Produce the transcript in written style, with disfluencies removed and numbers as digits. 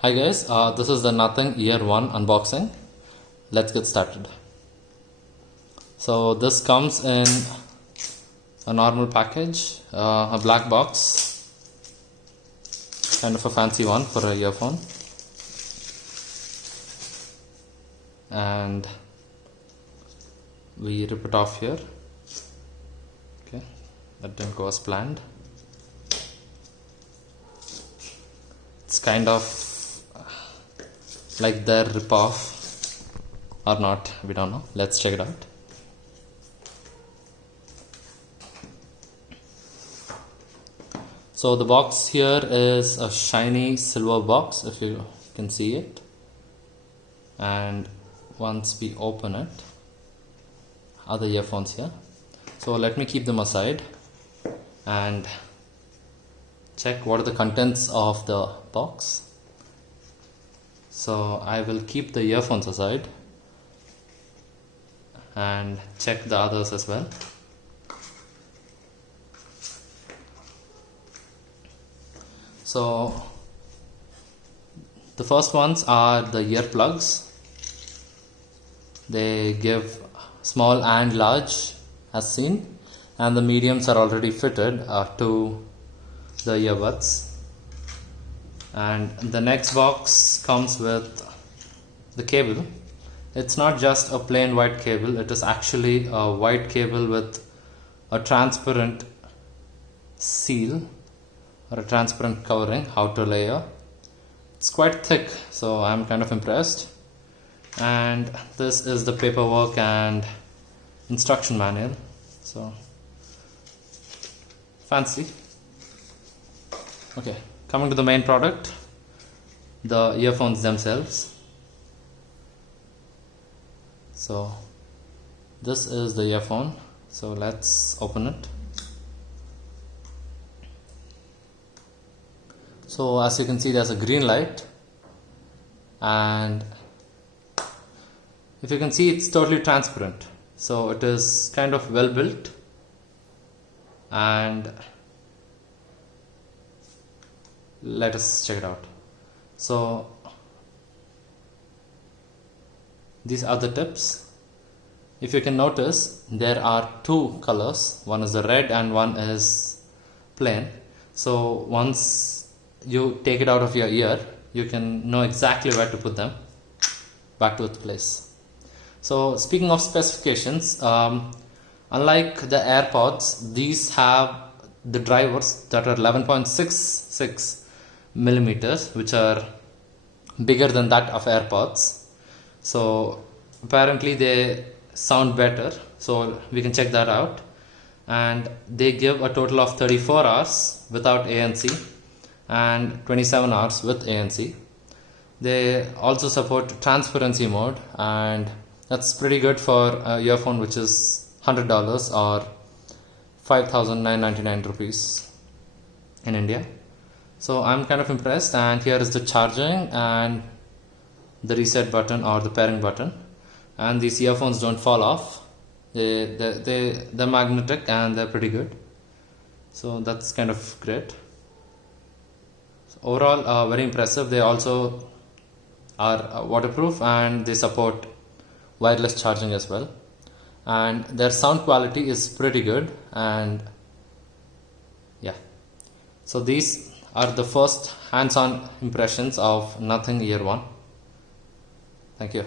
Hi guys, this is the Nothing Year 1 unboxing. Let's get started. So this comes in a normal package, a black box, kind of a fancy one for a earphone. And we rip it off here. Okay, that didn't go as planned. It's kind of like their rip-off or not, we don't know. Let's check it out. So the box here is a shiny silver box, if you can see it. And once we open it, are the earphones here. So let me keep them aside and check what are the contents of the box. So I will keep the earphones aside and check the others as well. So the first ones are the earplugs. They give small and large as seen, and the mediums are already fitted to the earbuds. And the next box comes with the cable. It's not just a plain white cable, it is actually a white cable with a transparent seal or a transparent covering, outer layer. It's quite thick, so I'm kind of impressed. And this is the paperwork and instruction manual. So fancy. Okay, coming to the main product, the earphones themselves. So this is the earphone. So let's open it. So as you can see, there's a green light, and if you can see, it's totally transparent. So it is kind of well built, and let us check it out. So these are the tips. If you can notice, there are two colors. One is the red and one is plain. So once you take it out of your ear, you can know exactly where to put them back to its place. So speaking of specifications, unlike the AirPods, these have the drivers that are 11.66 millimeters, which are bigger than that of AirPods. So apparently they sound better, so we can check that out. And they give a total of 34 hours without ANC and 27 hours with ANC. They also support transparency mode, and that's pretty good for a earphone which is $100 or 5,999 rupees in India. So I'm kind of impressed, and here is the charging and the reset button or the pairing button. And these earphones don't fall off. They're magnetic and they're pretty good. So that's kind of great. So overall, very impressive. They also are waterproof, and they support wireless charging as well. And their sound quality is pretty good. And yeah, so these are the first hands-on impressions of Nothing Year 1. Thank you.